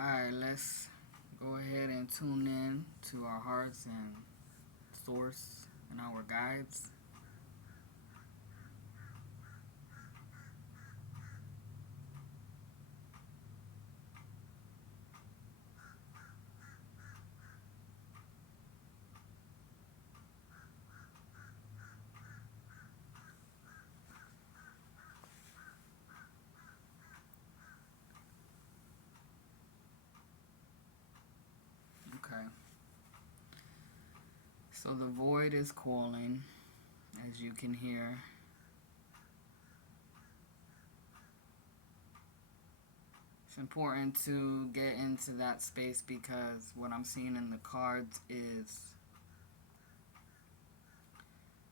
Alright, let's go ahead and tune in to our hearts and source and our guides. Okay. So the void is calling, as you can hear. It's important to get into that space because what I'm seeing in the cards is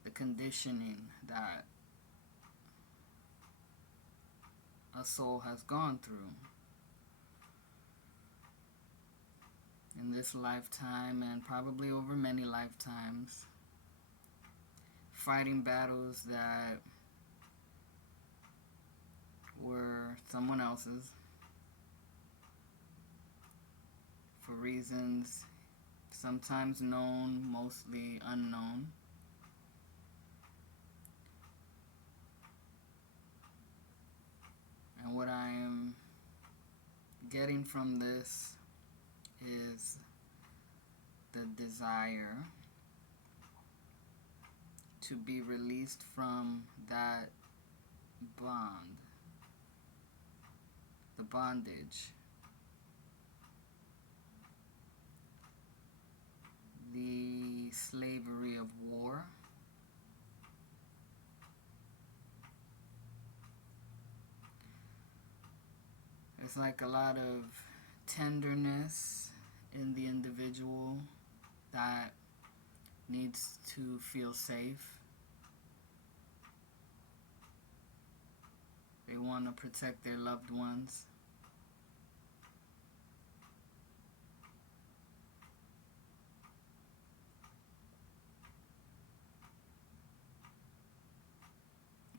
the conditioning that a soul has gone through in this lifetime and probably over many lifetimes, fighting battles that were someone else's for reasons sometimes known, mostly unknown. And what I am getting from this is the desire to be released from that bond, the bondage, the slavery of war. It's like a lot of tenderness in the individual that needs to feel safe. They want to protect their loved ones.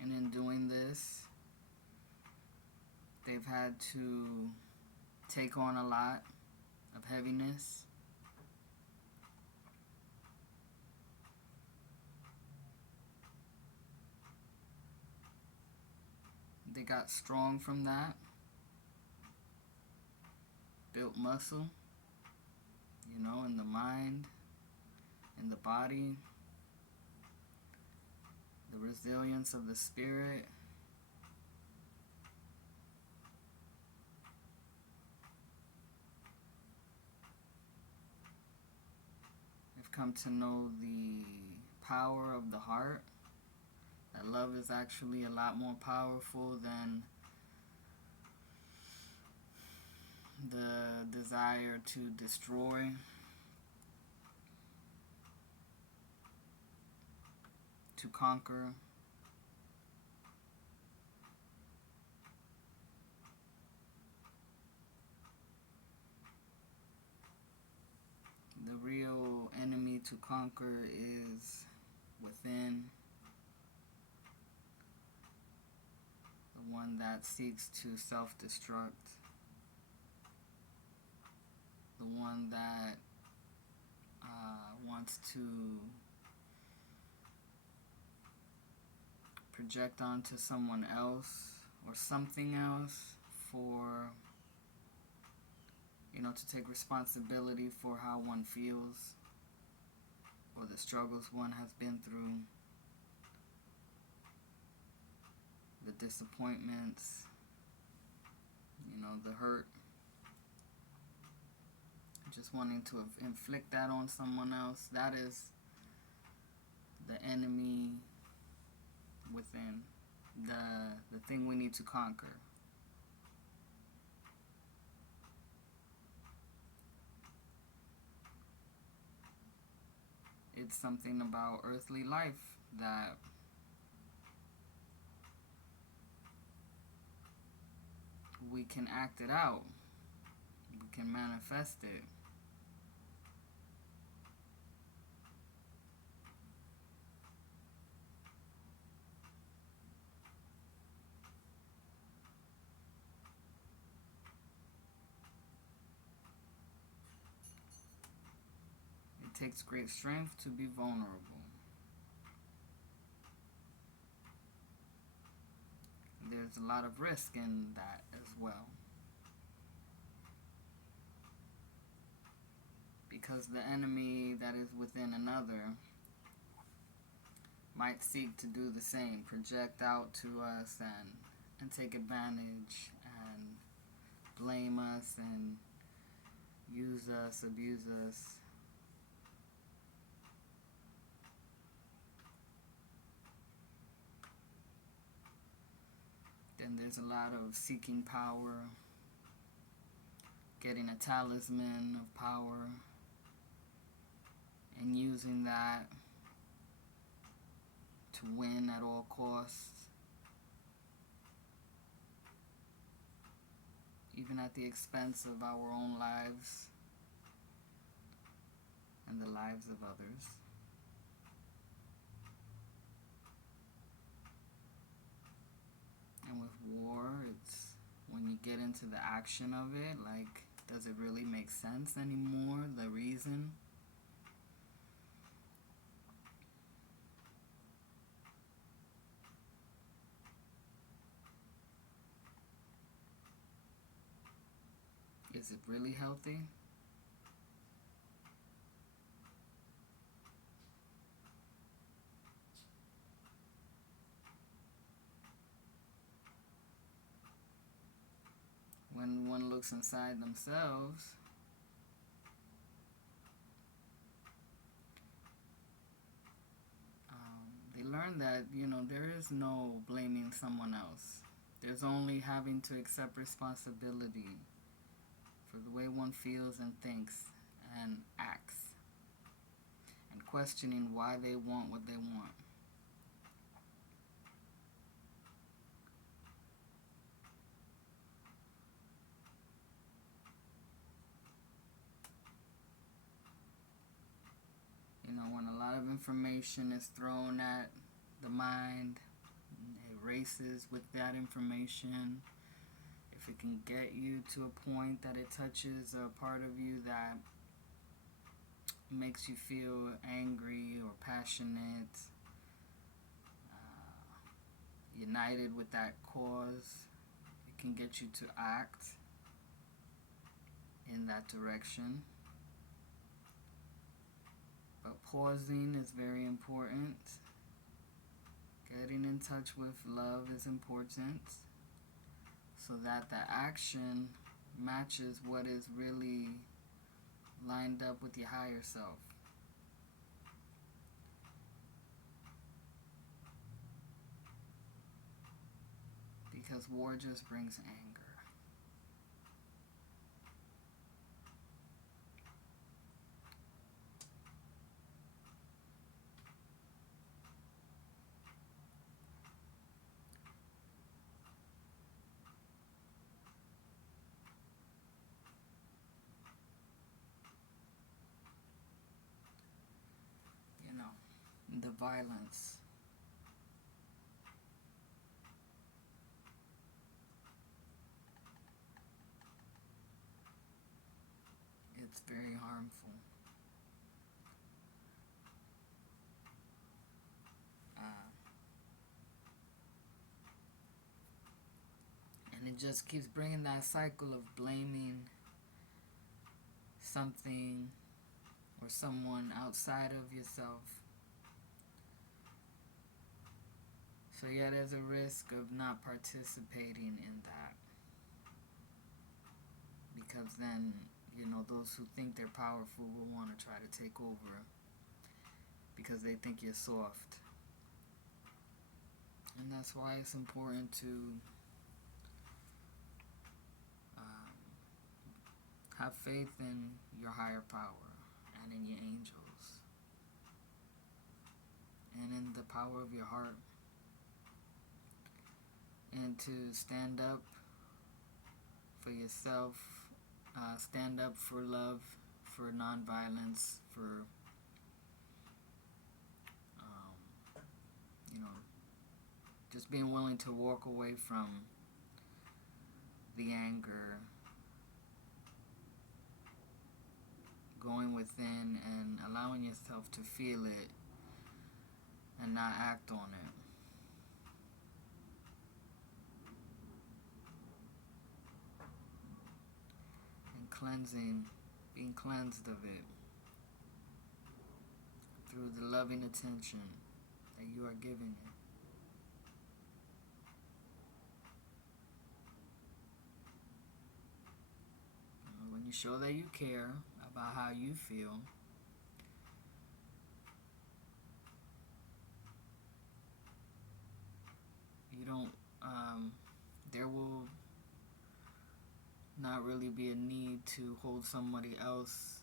And in doing this, they've had to take on a lot of heaviness. They got strong from that, built muscle, in the mind, in the body, the resilience of the spirit. They've come to know the power of the heart, that love is actually a lot more powerful than the desire to destroy, to conquer. The real enemy to conquer is within, the one that seeks to self-destruct, the one that wants to project onto someone else or something else for, to take responsibility for how one feels or the struggles one has been through, the disappointments, the hurt. Just wanting to inflict that on someone else. That is the enemy within, the thing we need to conquer. It's something about earthly life that we can act it out. We can manifest it. takes great strength to be vulnerable. There's a lot of risk in that as well. Because the enemy that is within another might seek to do the same, project out to us and take advantage and blame us and use us, abuse us. Then there's a lot of seeking power, getting a talisman of power, and using that to win at all costs, even at the expense of our own lives and the lives of others. And with war, it's when you get into the action of it, like, does it really make sense anymore? The reason? Is it really healthy? When one looks inside themselves, they learn that, there is no blaming someone else. There's only having to accept responsibility for the way one feels and thinks and acts, and questioning why they want what they want. When a lot of information is thrown at the mind, it races with that information. If it can get you to a point that it touches a part of you that makes you feel angry or passionate, united with that cause, it can get you to act in that direction. But pausing is very important. Getting in touch with love is important, so that the action matches what is really lined up with your higher self. Because war just brings anger. The violence. It's very harmful. And it just keeps bringing that cycle of blaming something or someone outside of yourself. So yeah, there's a risk of not participating in that. Because then, those who think they're powerful will want to try to take over because they think you're soft. And that's why it's important to have faith in your higher power and in your angels and in the power of your heart, and to stand up for yourself, stand up for love, for nonviolence, for just being willing to walk away from the anger, going within and allowing yourself to feel it and not act on it. And cleansing, being cleansed of it through the loving attention that you are giving it. When you show that you care about how you feel, you don't, there will not really be a need to hold somebody else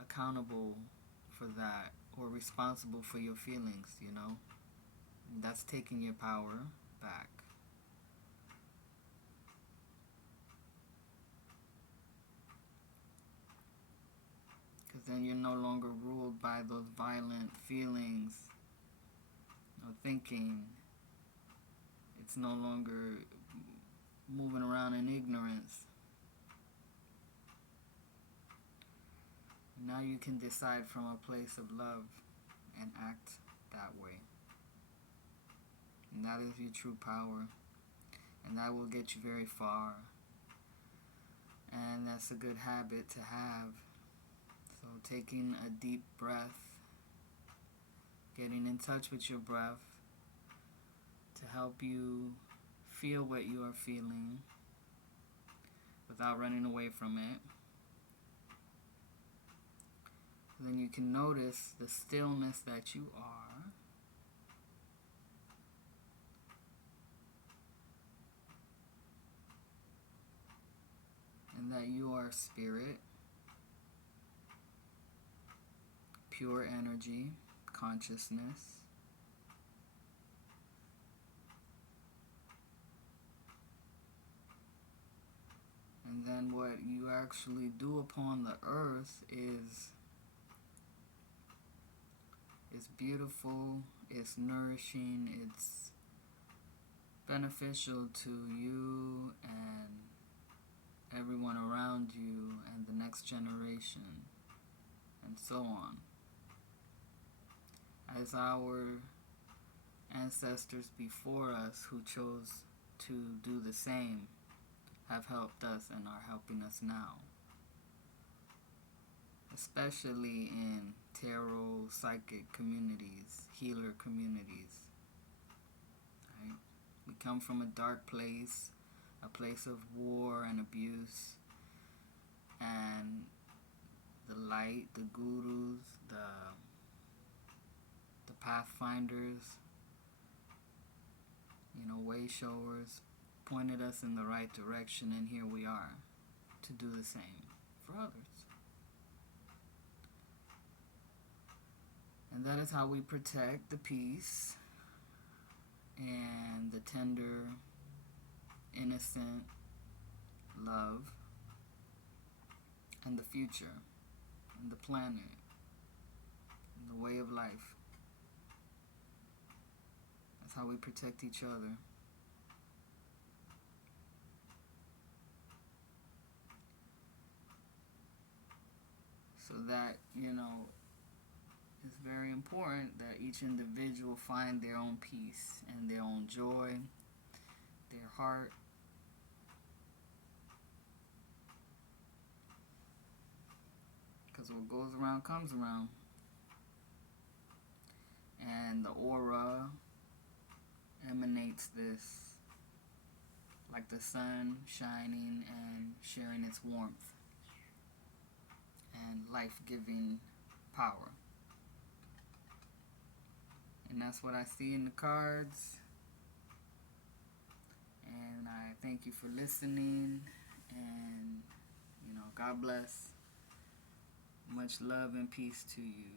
accountable for that or responsible for your feelings, you know? That's taking your power back. Because then you're no longer ruled by those violent feelings or thinking. It's no longer moving around in ignorance. Now you can decide from a place of love and act that way. And that is your true power. And that will get you very far. And that's a good habit to have. So taking a deep breath, getting in touch with your breath to help you feel what you are feeling without running away from it. Then you can notice the stillness that you are. And that you are spirit, pure energy, consciousness. And then what you actually do upon the earth is beautiful, it's nourishing, it's beneficial to you and everyone around you and the next generation and so on. As our ancestors before us who chose to do the same have helped us and are helping us now. Especially in tarot, psychic communities, healer communities. Right? We come from a dark place, a place of war and abuse, and the light, the gurus, the pathfinders, way showers, pointed us in the right direction, and here we are to do the same for others. And that is how we protect the peace and the tender, innocent love and the future and the planet and the way of life. That's how we protect each other. So that, it's very important that each individual find their own peace and their own joy, their heart. Because what goes around comes around. And the aura emanates this, like the sun shining and sharing its warmth and life-giving power. And that's what I see in the cards. And I thank you for listening. And, God bless. Much love and peace to you.